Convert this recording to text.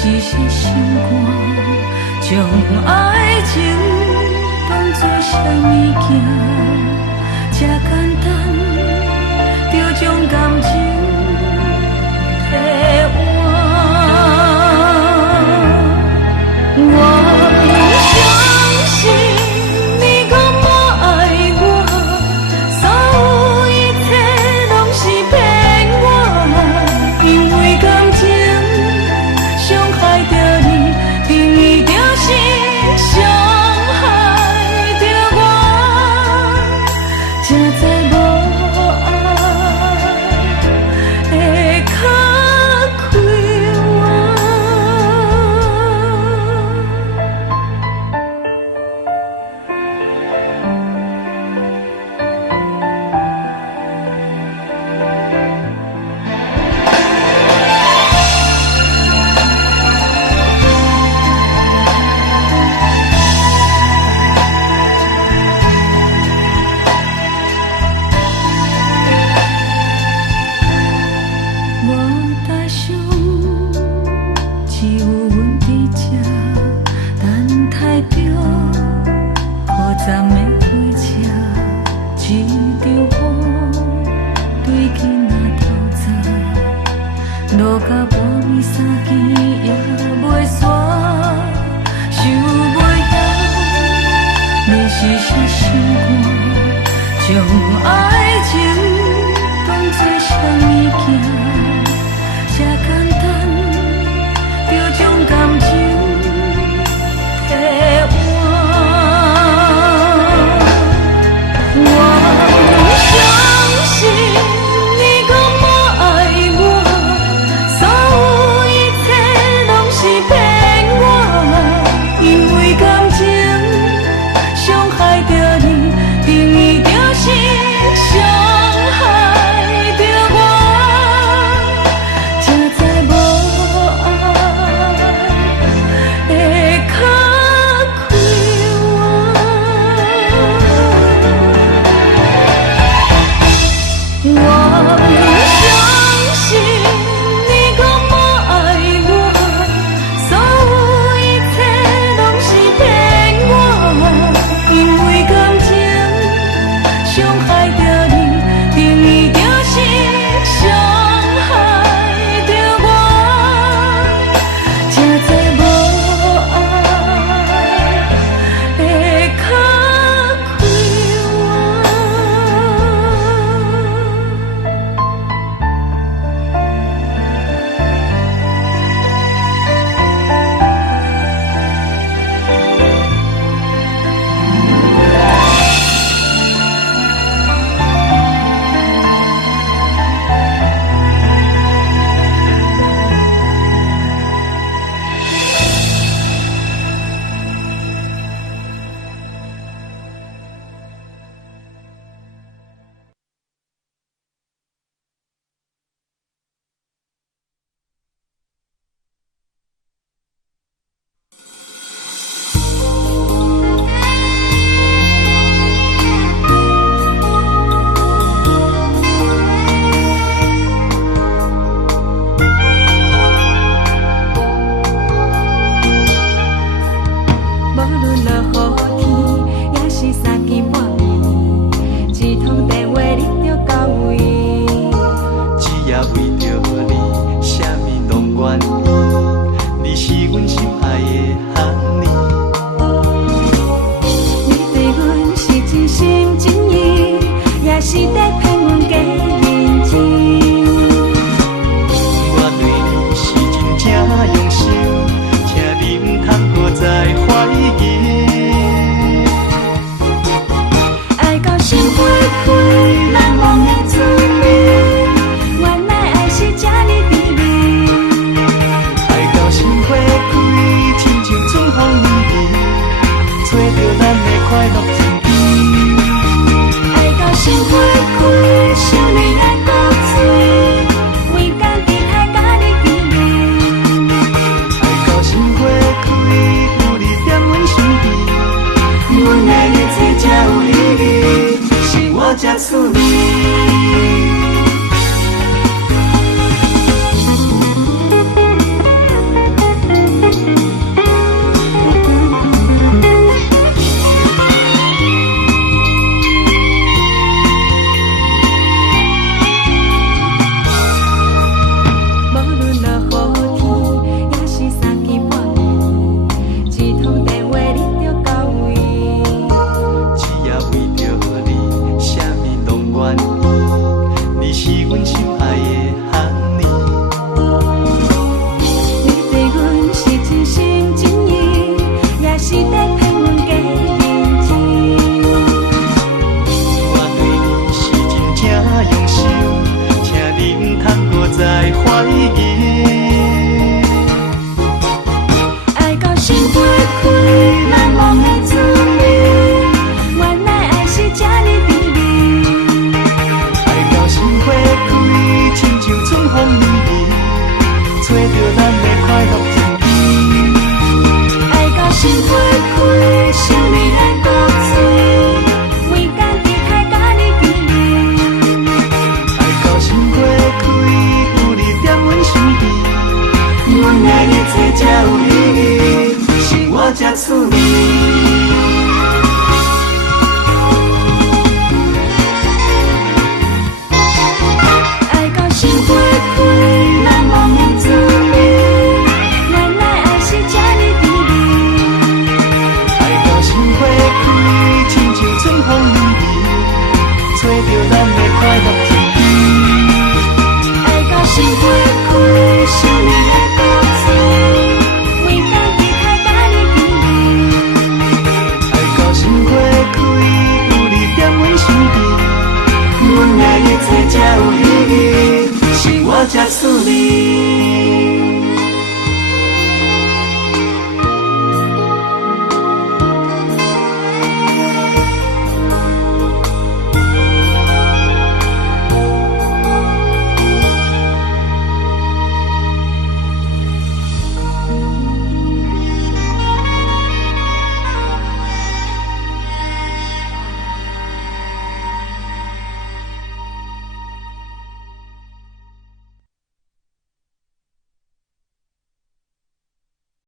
时是心肝，将爱情当作啥物件？这简单，就将感情替换。我不相信你讲无爱我，所有一切拢是骗我，因为感情伤害着你，定义就是伤害着我，才知无爱会较快活。无大想，只有阮伫这等待着可站的火车，一场雨对囡仔透早，落到半暝三更也袂煞，想袂晓，你是心肝，将爱情当作啥物件？这简单，就将感情替换。我不相信你讲无爱我，所有一切拢是骗我，因为感情伤害着你，定义就是伤害着我，才知无爱会较快活。我不相信你讲无爱我，所有一切拢是骗我，因为感情伤害着你，定义就是伤害着我，才知无爱会较快活。无论落雨天，也是三更半暝，一通电话你就到位。只也为着你，啥物拢愿意。你是阮心爱的honey，你对阮是真心真意，也是在骗阮假认真。我对你是真正用心，请你毋通搁再怀疑。爱到心花开，难忘的滋味，原来爱是这呢滋味。爱到心花开，亲像春再怀疑。爱到心花开，难忘的滋味，原来爱是这呢甜蜜。爱到心花开，亲像春风暝暝，找到咱的快乐天边。爱到心花开，想你的故事，为家己开甲你甜蜜。爱到心花开，有你踮阮身边，阮的一切才有意义，是我才趣味。爱到心花开，难忘的滋味，原来爱是这呢甜蜜。爱到心花开，亲像春风暝暝，找到咱的快乐天边。爱到心花开，想你的故事，为家己开甲你甜蜜。爱到心花开，有你踮阮身边，阮的一切才有意义，是我才趣味。